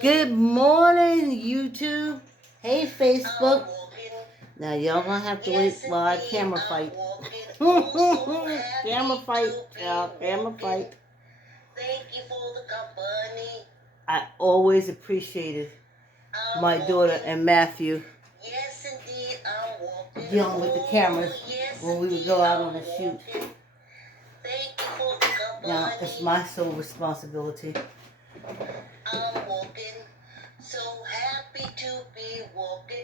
Good morning, YouTube. Hey, Facebook. Now, y'all gonna have to wait while I camera fight. Camera fight, y'all. Camera fight. I always appreciated my daughter and Matthew dealing with the cameras when we would go out on a shoot. Now, it's my sole responsibility.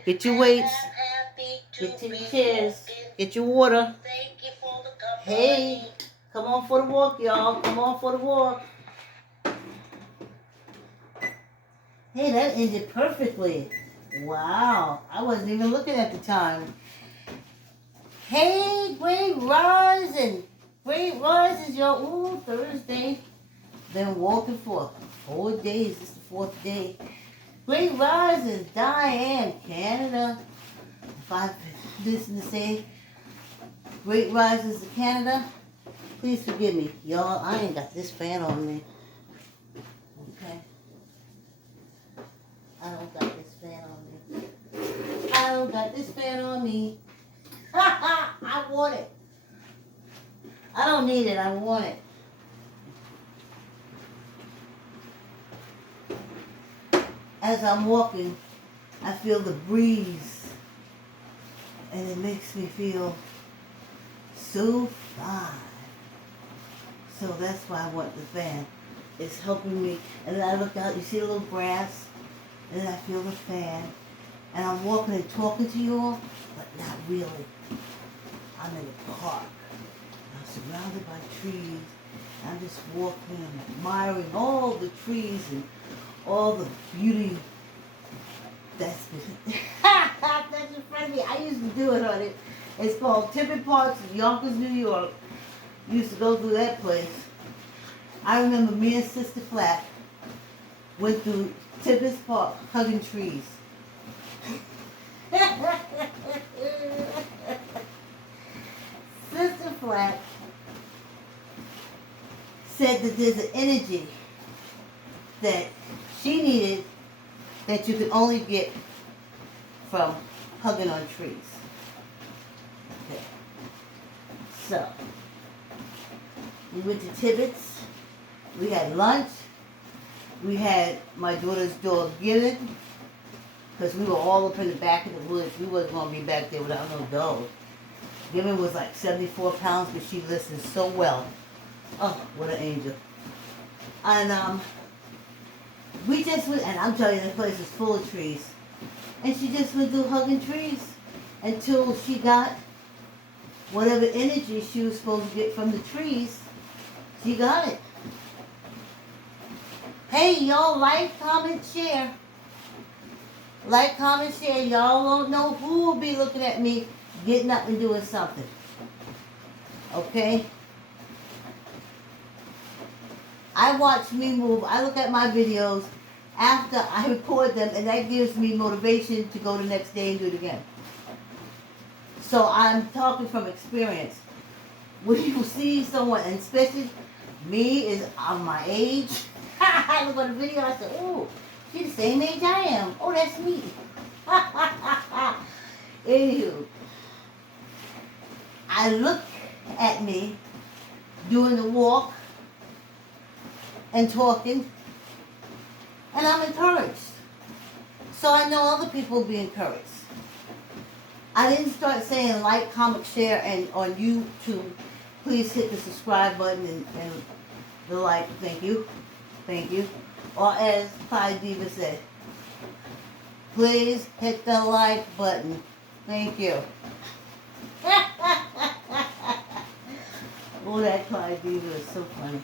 Get your weights. Get your chairs. Get your water. Hey, come on for the walk, y'all. Come on for the walk. Hey, that ended perfectly. Wow. I wasn't even looking at the time. Hey, great rising. Great rising, y'all. Ooh, Thursday. Been walking for 4 days. This is the 4th day. Great rising, Diane, Canada. If I listen to say great rises to Canada, please forgive me. Y'all, I ain't got this fan on me. Okay? I don't got this fan on me. I don't got this fan on me. I want it. I don't need it. I want it. As I'm walking, I feel the breeze, and it makes me feel so fine. So that's why I want the fan. It's helping me. And then I look out, you see the little grass, and then I feel the fan. And I'm walking and talking to you all, but not really. I'm in a park. I'm surrounded by trees. I'm just walking and admiring all the trees and all the beauty. That's a friendly. I used to do it on it. It's called Tippett Parks in Yonkers, New York. Used to go through that place. I remember me and Sister Flat went through Tippett Park hugging trees. Sister Flat said that there's an energy that she needed that you could only get from hugging on trees. Okay. So, we went to Tippett's. We had lunch. We had my daughter's dog, Gideon, because we were all up in the back of the woods. We wasn't going to be back there without no dog. Gideon was like 74 pounds, but she listened so well. Oh, what an angel. And, we just went, and I'm telling you, the place is full of trees. And she just went through hugging trees until she got whatever energy she was supposed to get from the trees. She got it. Hey, y'all, like, comment, share. Like, comment, share. Y'all don't know who will be looking at me getting up and doing something. Okay? I watch me move. I look at my videos after I record them, and that gives me motivation to go the next day and do it again. So I'm talking from experience. When you see someone, and especially me is on my age, I look at the video, I say, oh, she's the same age I am. Oh, that's me. Anywho, I look at me doing the walk and talking, and I'm encouraged. So I know other people will be encouraged. I didn't start saying like, comment, share, and on YouTube, please hit the subscribe button and the like. Thank you. Thank you. Or as Clyde Diva said, please hit the like button. Thank you. Oh, that Clyde Diva is so funny.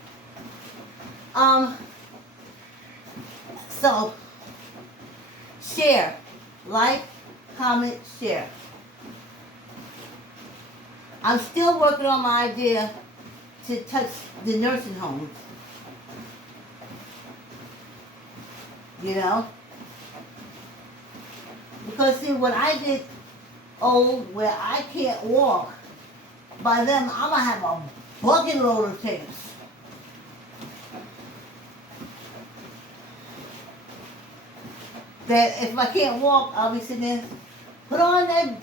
So, share, like, comment, share. I'm still working on my idea to touch the nursing homes. You know? Because see, when I get old where I can't walk, by then I'm going to have a bucket load of tapes. that if I can't walk, I'll be sitting there. Put on that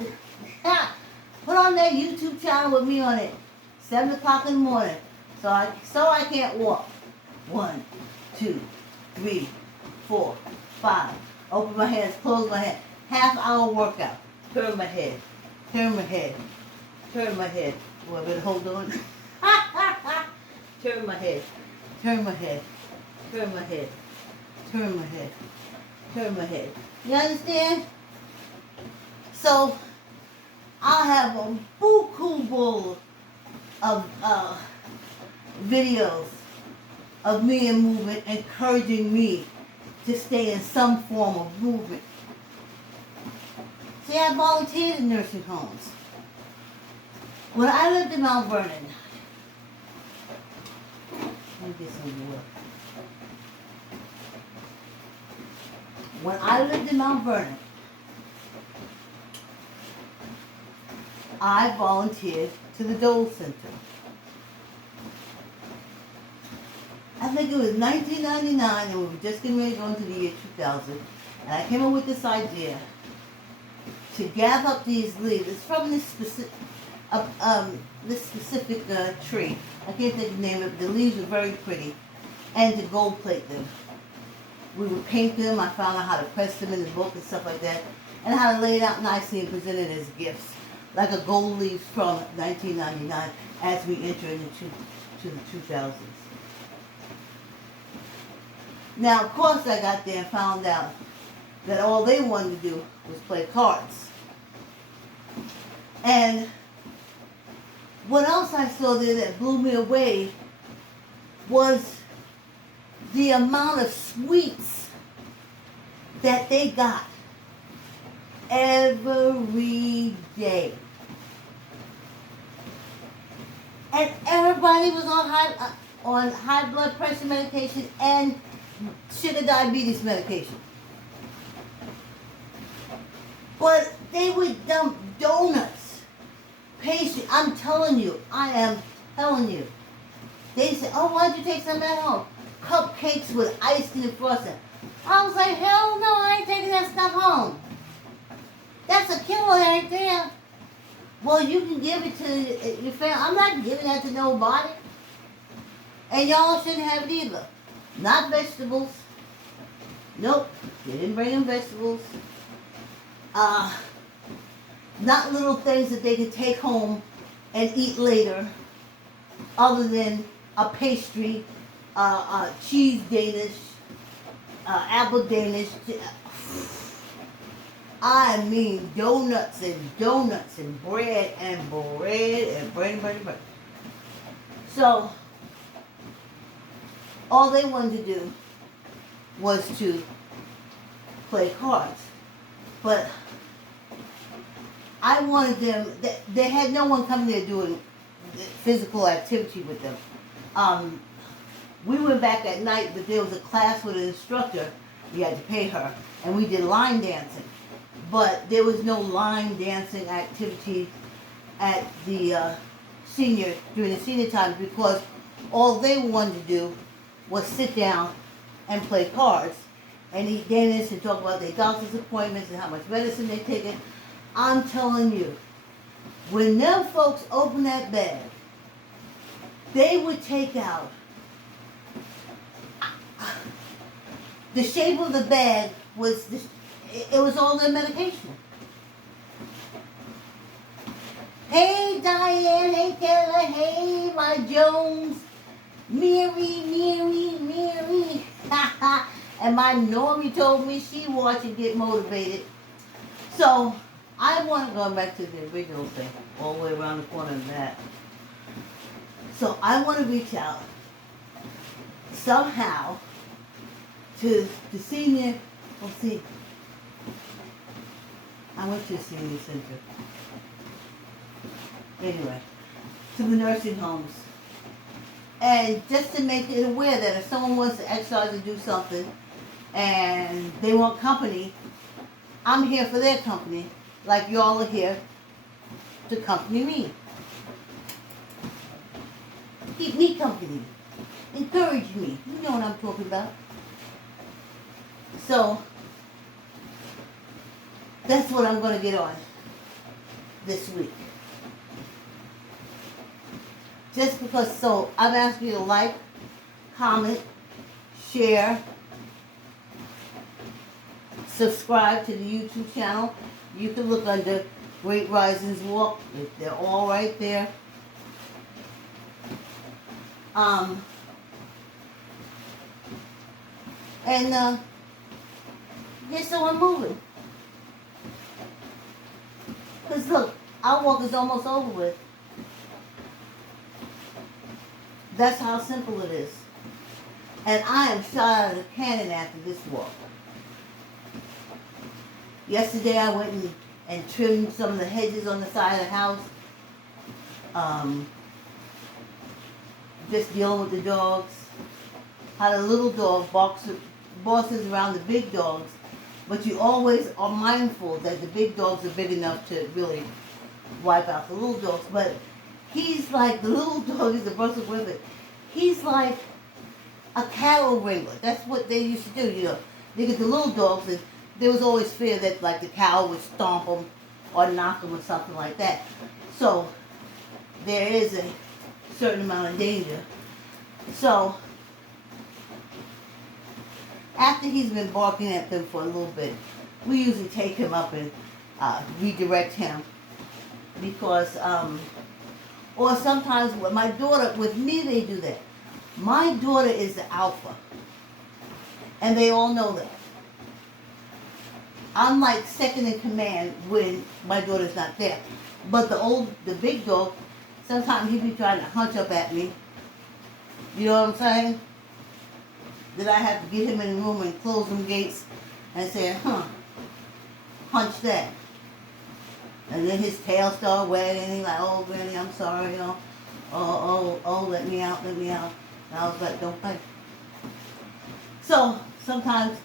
YouTube channel with me on it. 7 o'clock in the morning. So I can't walk. 1, 2, 3, 4, 5. Open my hands, close my hands. Half-hour workout. Turn my head. Turn my head. Turn my head. Oh, I better hold on. Turn my head. Turn my head. Turn my head. Turn my head. Turn my head. You understand? So, I'll have a buku full of videos of me in movement, encouraging me to stay in some form of movement. See, I volunteered in nursing homes. When I lived in Mount Vernon, let me get some water. When I lived in Mount Vernon, I volunteered to the Dole Center. I think it was 1999, and we were just getting ready to go into the year 2000, and I came up with this idea to gather up these leaves. It's from this specific tree. I can't think of the name of it, but the leaves were very pretty, and to gold plate them. We would paint them. I found out how to press them in the book and stuff like that, and how to lay it out nicely and present it as gifts, like a gold leaf from 1999 as we enter into the 2000s. Now, of course, I got there and found out that all they wanted to do was play cards. And what else I saw there that blew me away was the amount of sweets that they got every day. And everybody was on high blood pressure medication and sugar diabetes medication. But they would dump donuts. I'm telling you, I am telling you. They said, oh, why'd you take some at home? Cupcakes with icing and frosting. I was like, hell no, I ain't taking that stuff home. That's a killer right there. Well, you can give it to your family. I'm not giving that to nobody. And y'all shouldn't have it either. Not vegetables. Nope. They didn't bring in vegetables. Not little things that they can take home and eat later, other than a pastry, cheese Danish, apple Danish. I mean donuts and donuts and bread and bread and bread and bread and bread. So, all they wanted to do was to play cards. But I wanted them, they had no one coming there doing physical activity with them. We went back at night, but there was a class with an instructor. You had to pay her. And we did line dancing. But there was no line dancing activity at the during the senior times, because all they wanted to do was sit down and play cards and eat dinners and talk about their doctor's appointments and how much medicine they're taking. I'm telling you, when them folks opened that bag, they would take out, the shape of the bag was, it was all their medication. Hey Diane, hey Keller, hey my Jones, Mary. And my Normie told me she watched and get motivated. So I want to go back to the original thing, all the way around the corner of that. So I want to reach out somehow to the senior, let's see, I went to a senior center. Anyway, to the nursing homes. And just to make it aware that if someone wants to exercise and do something and they want company, I'm here for their company, like y'all are here to accompany me. Keep me company. Encourage me. You know what I'm talking about. So, That's what I'm going to get on this week. Just because, so I'm asking you to like, comment, share, subscribe to the YouTube channel. You can look under Great Risings Walk. They're all right there. And get someone moving. Because look, our walk is almost over with. That's how simple it is. And I am shot out of the cannon after this walk. Yesterday I went and trimmed some of the hedges on the side of the house. Just dealing with the dogs. How the little dog bosses around the big dogs. But you always are mindful that the big dogs are big enough to really wipe out the little dogs. But he's like, the little dog is a Brussels Rivet. He's like a cattle wrangler. That's what they used to do, you know. They get the little dogs, and there was always fear that like the cow would stomp them or knock them or something like that. So there is a certain amount of danger. So after he's been barking at them for a little bit, we usually take him up and redirect him because, or sometimes with my daughter, with me they do that. My daughter is the alpha, and they all know that. I'm like second in command when my daughter's not there. But the big dog, sometimes he be trying to hunch up at me. You know what I'm saying? Then I have to get him in the room and close them gates and say, hunch that. And then his tail started wagging, and he's like, oh, Granny, I'm sorry, you know. Oh, let me out, let me out. And I was like, don't fight. So, sometimes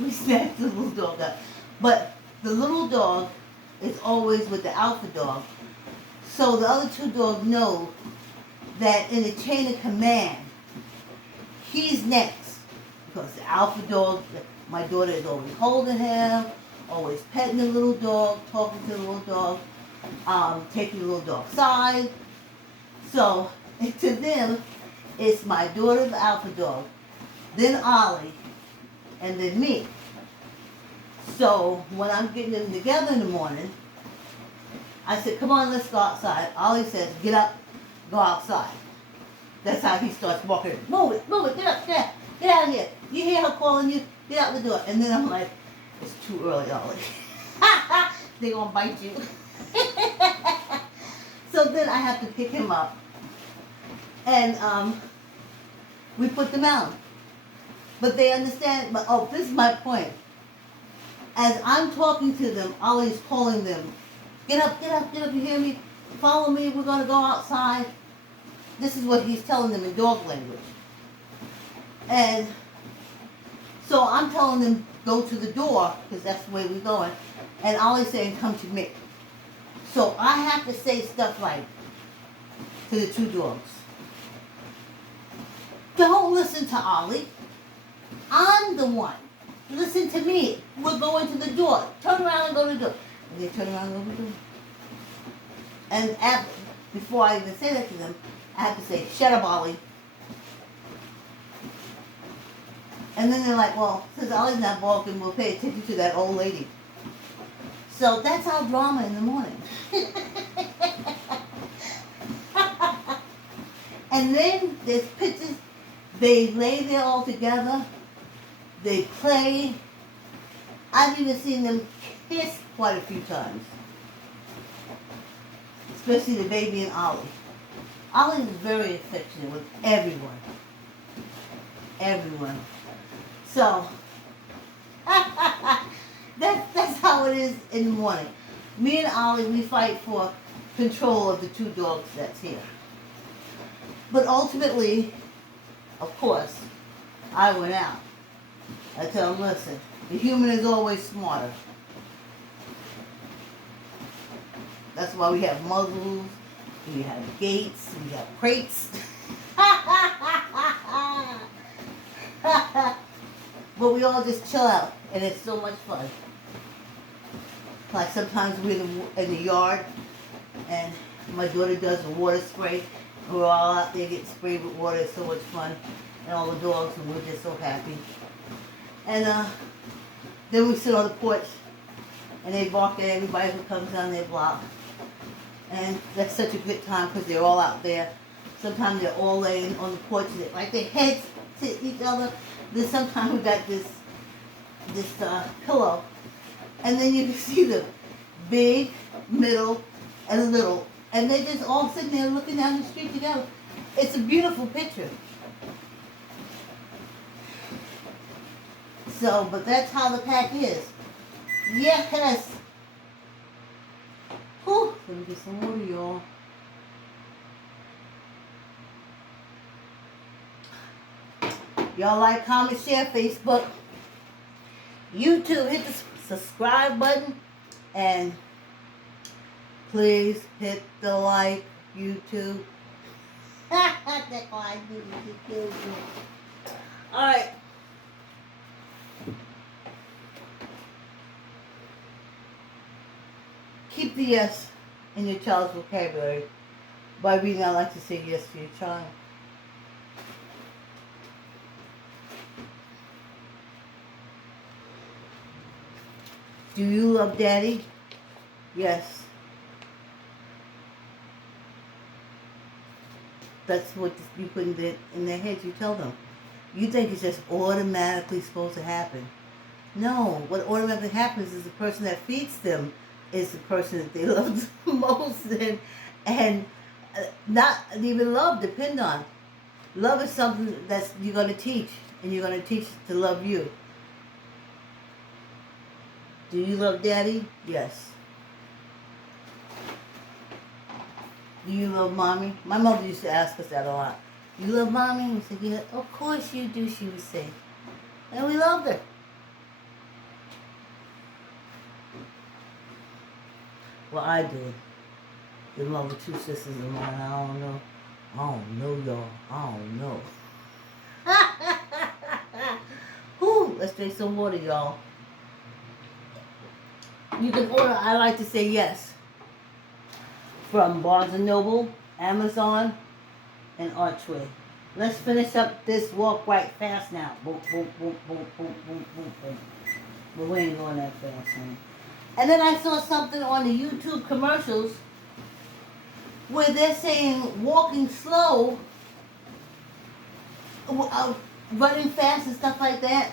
we snatch the little dog up. But the little dog is always with the alpha dog. So the other two dogs know that in the chain of command, he's next. Because the alpha dog, my daughter is always holding him, always petting the little dog, talking to the little dog, taking the little dog's side. So to them, it's my daughter, the alpha dog, then Ollie, and then me. So when I'm getting them together in the morning, I said, come on, let's go outside. Ollie says, get up, go outside. That's how he starts walking. Move it, get up, get out of here. You hear her calling you, get out the door. And then I'm like, it's too early, Ollie. They're going to bite you. So then I have to pick him up. And we put them out. But they understand, but this is my point. As I'm talking to them, Ollie's calling them, get up, you hear me? Follow me, we're going to go outside. This is what he's telling them in dog language. And so I'm telling them, go to the door, because that's the way we're going. And Ollie's saying, come to me. So I have to say stuff like, to the two dogs, don't listen to Ollie. I'm the one. Listen to me. We're going to the door. Turn around and go to the door. And they turn around and go to the door. And before I even say that to them, I have to say, shut up, Ollie. And then they're like, well, since Ollie's not barking, we'll pay attention to that old lady. So that's our drama in the morning. And then there's pictures. They lay there all together. They play. I've even seen them kiss quite a few times. Especially the baby and Ollie. Ollie is very affectionate with everyone. Everyone. So, that's how it is in the morning. Me and Ollie, we fight for control of the two dogs that's here. But ultimately, of course, I went out. I tell them, listen, the human is always smarter. That's why we have muzzles, we have gates, we have crates. But we all just chill out, and it's so much fun. Like sometimes we're in the yard, and my daughter does a water spray. We're all out there getting sprayed with water. It's so much fun. And all the dogs, and we're just so happy. And then we sit on the porch, and they bark at everybody who comes down their block. And that's such a good time because they're all out there. Sometimes they're all laying on the porch, like their heads to each other. Then sometimes we got this pillow, and then you can see the big, middle, and little, and they're just all sitting there looking down the street together. It's a beautiful picture. So, but that's how the pack is. Yes. Whew. Let me get some water, y'all. Y'all like, comment, share, Facebook, YouTube. Hit the subscribe button. And please hit the like, YouTube. That's why I do YouTube. Alright. Keep the yes in your child's vocabulary by reading I like to say yes to your child. Do you love Daddy? Yes. That's what you put in their heads. You tell them. You think it's just automatically supposed to happen. No. What automatically happens is the person that feeds them is the person that they love the most, and not even love depend on. Love is something that's you're going to teach, and you're going to teach to love you. Do you love Daddy? Yes. Do you love Mommy? My mother used to ask us that a lot. You love Mommy? We said, yeah, of course you do, she would say. And we loved her. Well, I did. The mother, two sisters of mine, I don't know. I don't know, y'all. I don't know. Whew, let's drink some water, y'all. You can order I Like to Say Yes from Barnes & Noble, Amazon, and Archway. Let's finish up this walk right fast now. Boom, boom, boom, boom, boom, boom, boom, boom. But we ain't going that fast, honey. And then I saw something on the YouTube commercials where they're saying walking slow, running fast and stuff like that.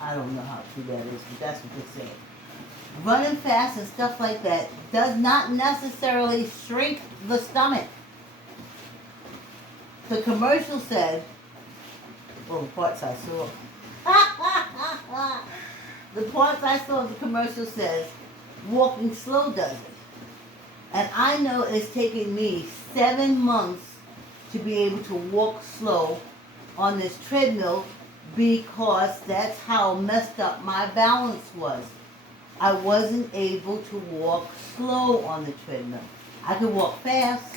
I don't know how true that is, but that's what they're saying. Running fast and stuff like that does not necessarily shrink the stomach. The commercial said, well, the parts I saw. The parts I saw of the commercial says, walking slow does it. And I know it's taken me 7 months to be able to walk slow on this treadmill because that's how messed up my balance was. I wasn't able to walk slow on the treadmill. I could walk fast.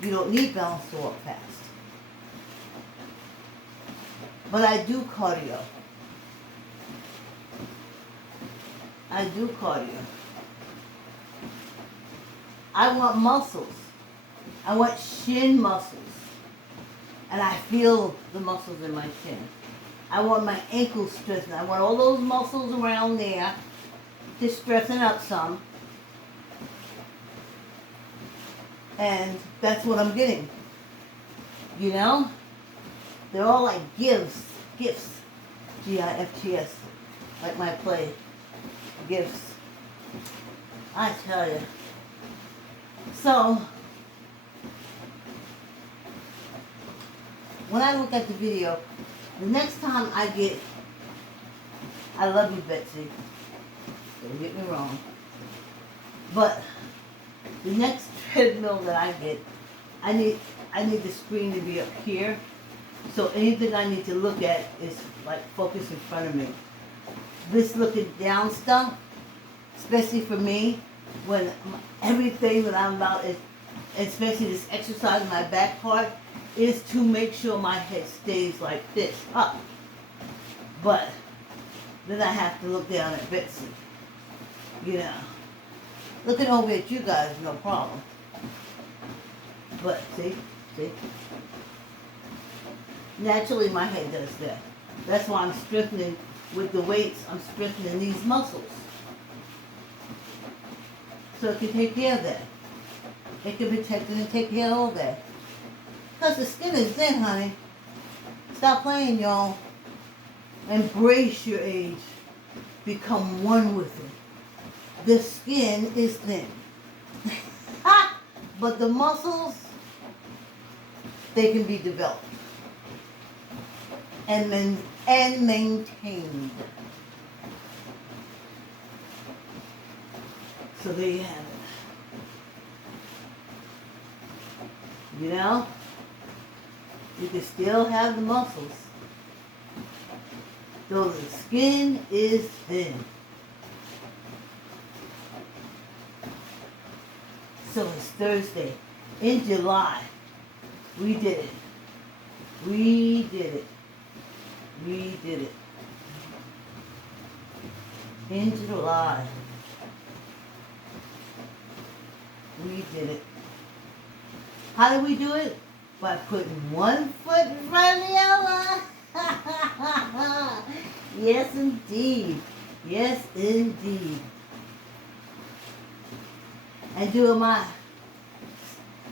You don't need balance to walk fast. But I do cardio. I do cardio. I want muscles. I want shin muscles. And I feel the muscles in my shin. I want my ankles strengthened. I want all those muscles around there to strengthen up some. And that's what I'm getting. You know? They're all like gifts. G-I-F-T-S. Like my play. Gifts. I tell you. So, when I look at the video, the next time I love you, Betsy. Don't get me wrong. But the next treadmill that I get, I need the screen to be up here. So anything I need to look at is like focus in front of me. This looking down stuff, especially for me, when everything that I'm about is, especially this exercise in my back part, is to make sure my head stays like this, up. But then I have to look down at Betsy. You know, Looking over at you guys, no problem. But see? Naturally, my head does that. That's why I'm strengthening with the weights. I'm strengthening these muscles. So it can take care of that. It can protect it and take care of all that. Because the skin is thin, honey. Stop playing, y'all. Embrace your age. Become one with it. The skin is thin. But the muscles, they can be developed. And maintained. So there you have it. You know? You can still have the muscles, though the skin is thin. So it's Thursday. In July. We did it. We did it. We did it. In July. We did it. How did we do it? By putting one foot in front of the other. Yes, indeed. Yes, indeed. And doing my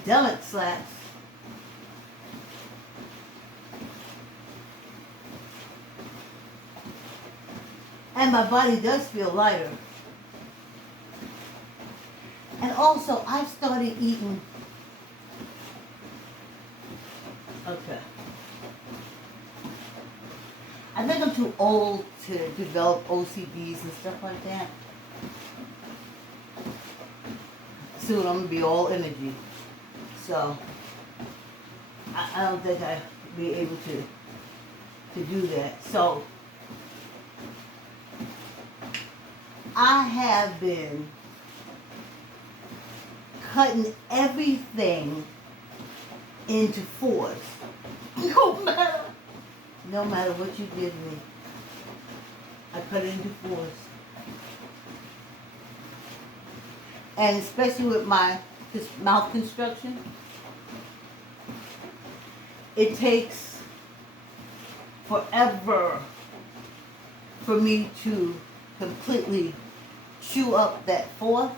stomach slaps. And my body does feel lighter. And also, I've started eating. Okay. I think I'm too old to develop OCDs and stuff like that. Soon I'm going to be all energy. So, I don't think I'll be able to do that. So, I have been cutting everything into fours. No matter what you give me, I cut it into fours. And especially with my mouth construction, it takes forever for me to completely chew up that fourth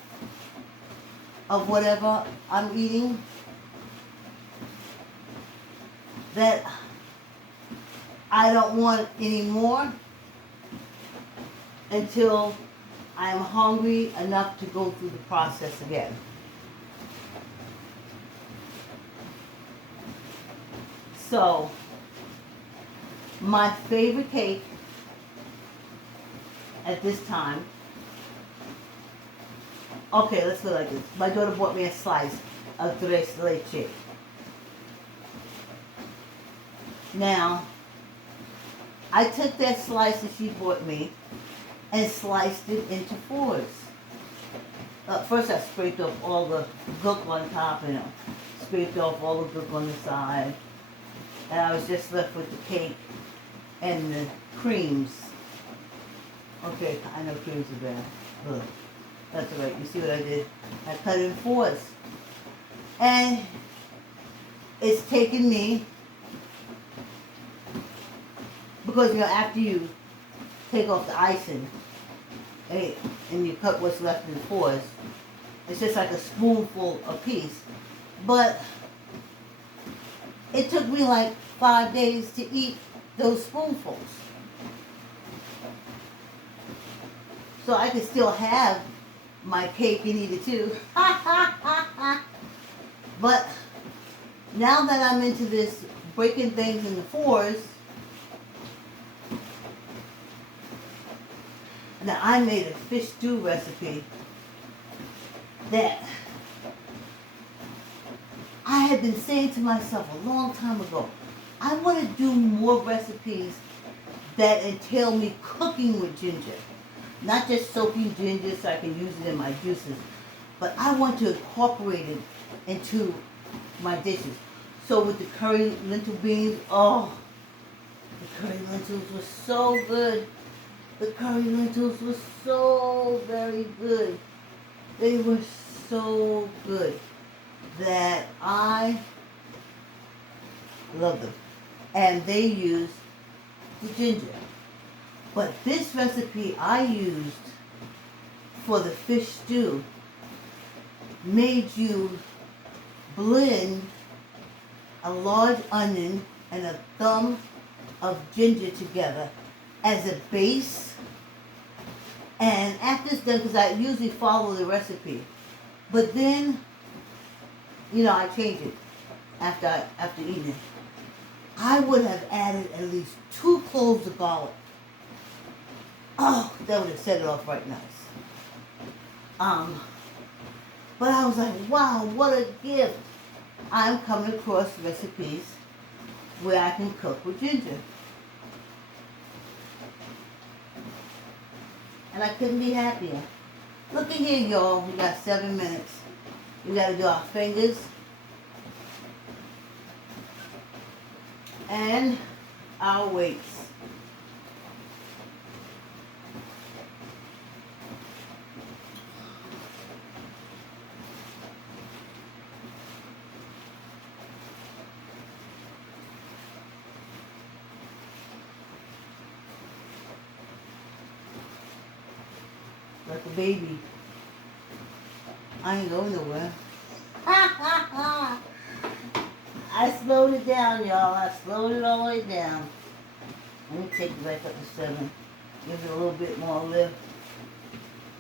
of whatever I'm eating, that I don't want any more until I'm hungry enough to go through the process again. So, my favorite cake at this time, okay, let's go like this. My daughter bought me a slice of tres leche. Now, I took that slice that she bought me and sliced it into fours. First I scraped off all the gook on top, scraped off all the gook on the side. And I was just left with the cake and the creams. Okay, I know creams are bad. Ugh. That's all right. You see what I did? I cut it in fours. And it's taken me, because after you take off the icing and you cut what's left in fours, it's just like a spoonful a piece. But it took me like 5 days to eat those spoonfuls. So I could still have my cake and eat it too. But now that I'm into this breaking things into fours, now I made a fish stew recipe that I had been saying to myself a long time ago, I want to do more recipes that entail me cooking with ginger. Not just soaking ginger so I can use it in my juices, but I want to incorporate it into my dishes. So with the curry lentil beans, oh, the curry lentils were so good. The curry lentils were so very good. They were so good that I love them. And they used the ginger. But this recipe I used for the fish stew made you blend a large onion and a thumb of ginger together as a base. And after it's done, because I usually follow the recipe, but then, I change it after eating it. I would have added at least 2 cloves of garlic. Oh, that would have set it off right nice. But I was like, wow, what a gift. I'm coming across recipes where I can cook with ginger. And I couldn't be happier. Look at here, y'all. We got 7 minutes. We got to do our fingers and our weights. Like a baby. I ain't going nowhere. I slowed it down, y'all. I slowed it all the way down. Let me take it back up to 7. Give it a little bit more lift.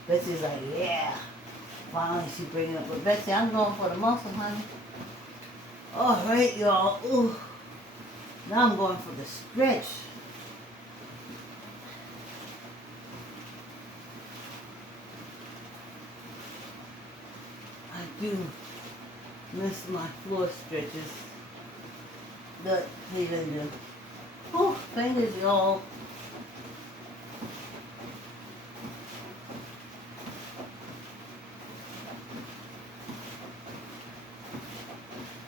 Betsy's like, yeah. Finally, she bring it up. But Betsy, I'm going for the muscle, honey. All right, y'all. Ooh. Now I'm going for the stretch. I do miss my floor stretches. But what are you gonna do? Whew, fingers, y'all.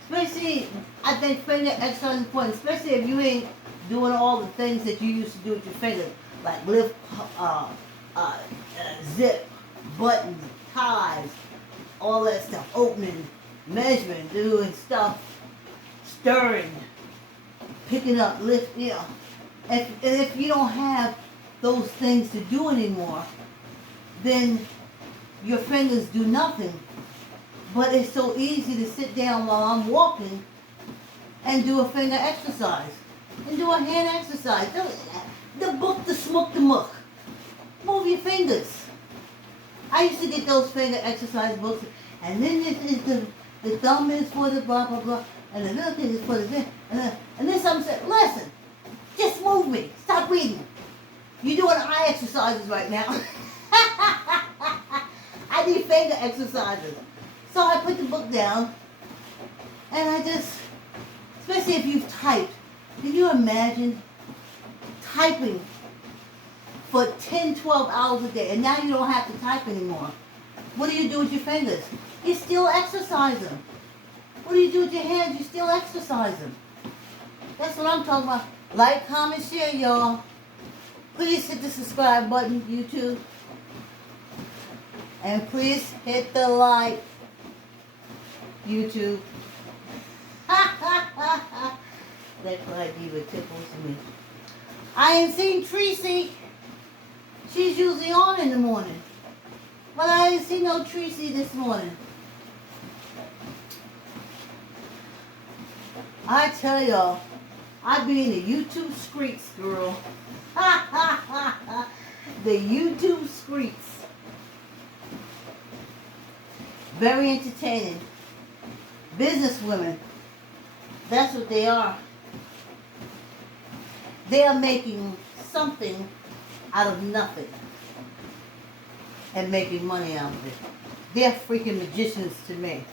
Especially, I think finger exercise is important, especially if you ain't doing all the things that you used to do with your fingers, like lift, zip, buttons, ties, all that stuff, opening, measuring, doing stuff, stirring, picking up, lift, And if you don't have those things to do anymore, then your fingers do nothing. But it's so easy to sit down while I'm walking and do a finger exercise and do a hand exercise. The book, the smook, the muck. Move your fingers. I used to get those finger exercise books, and then this is the thumb is for the blah, blah, blah, and the little thing is for the this, and then someone said, listen, just move me. Stop reading. You're doing eye exercises right now. I need finger exercises. So I put the book down, and I just, especially if you've typed, can you imagine typing for 10, 12 hours a day, and now you don't have to type anymore? What do you do with your fingers? You still exercise them. What do you do with your hands? You still exercise them. That's what I'm talking about. Like, comment, share, y'all. Please hit the subscribe button, YouTube. And please hit the like, YouTube. That Clyde Diva tickles me. I ain't seen Tracy. She's usually on in the morning. But I ain't seen no Tracy this morning. I tell y'all, I be in the YouTube streets, girl. The YouTube streets. Very entertaining. Business women. That's what they are. They are making something out of nothing and making money out of it. They're freaking magicians to me.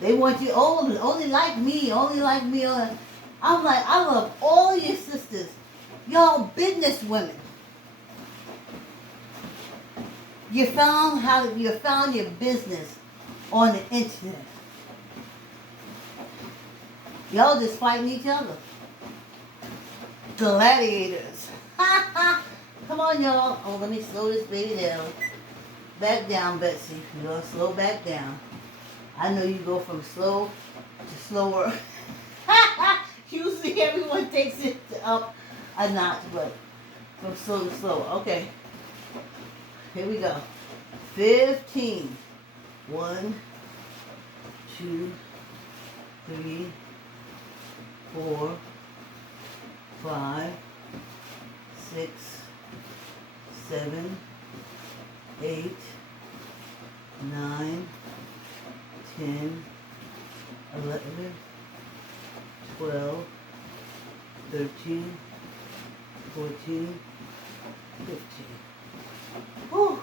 They want you, only like me, only like me. I'm like, I love all your sisters. Y'all business women. You found your business on the internet. Y'all just fighting each other. Gladiators. Come on, y'all. Oh, let me slow this baby down. back down, Betsy. You're going to slow back down. I know you go from slow to slower. Usually everyone takes it up a notch, but from slow to slow. Okay. Here we go. 15. 1, 2, 3, 4, 5, 6, 7, 8, 9, 10, 11, 12, 13, 14, 15. Whew.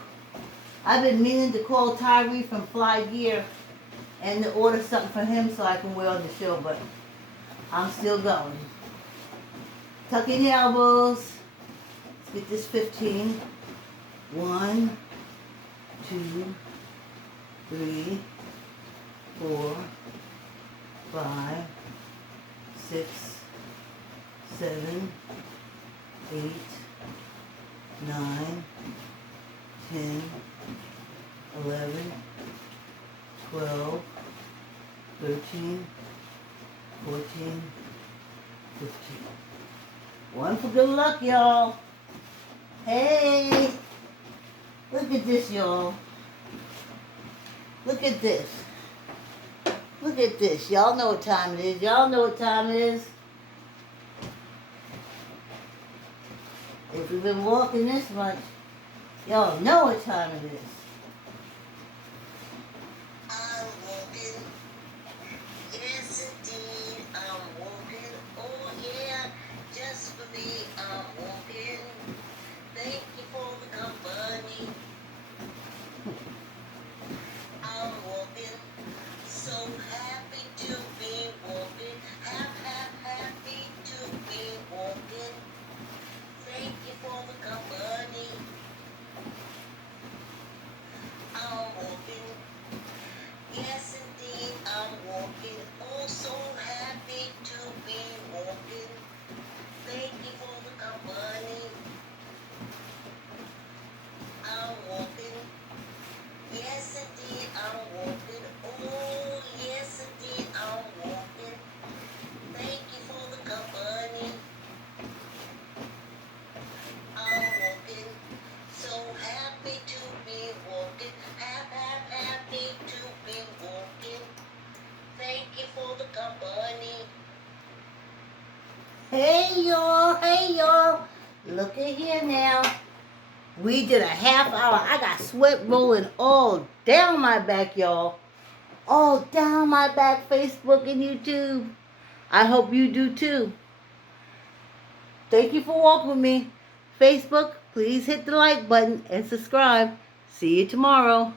I've been meaning to call Tyree from Fly Gear and to order something for him so I can wear on the show, but I'm still going. Tuck in your elbows. Let's get this 15. 1, 2, 3, 4, 5, 6, 7, 8, 9, 10, 11, 12, 13, 14, 15. One for good luck, y'all. Hey, look at this, y'all. Look at this. Look at this. Y'all know what time it is. Y'all know what time it is. If you've been walking this much, y'all know what time it is. I'm walking. Yes, indeed, I'm walking. Oh, yeah, just for me, I'm walking. Thank you for the company. I'm walking. So happy to be walking. Happy to be walking. Thank you for the company. I'm walking. Yes, indeed, I'm walking. Oh, so happy to be walking. Thank you for the company. I'm walking. Yes, indeed, I'm walking. Oh, yes, indeed, I'm walking. Thank you for the company. I'm walking. So happy to be walking. Happy to be walking. Thank you for the company. Hey, y'all. Look at here now. We did a half hour. I got sweat rolling all down my back, y'all. All down my back, Facebook and YouTube. I hope you do too. Thank you for walking with me. Facebook, please hit the like button and subscribe. See you tomorrow.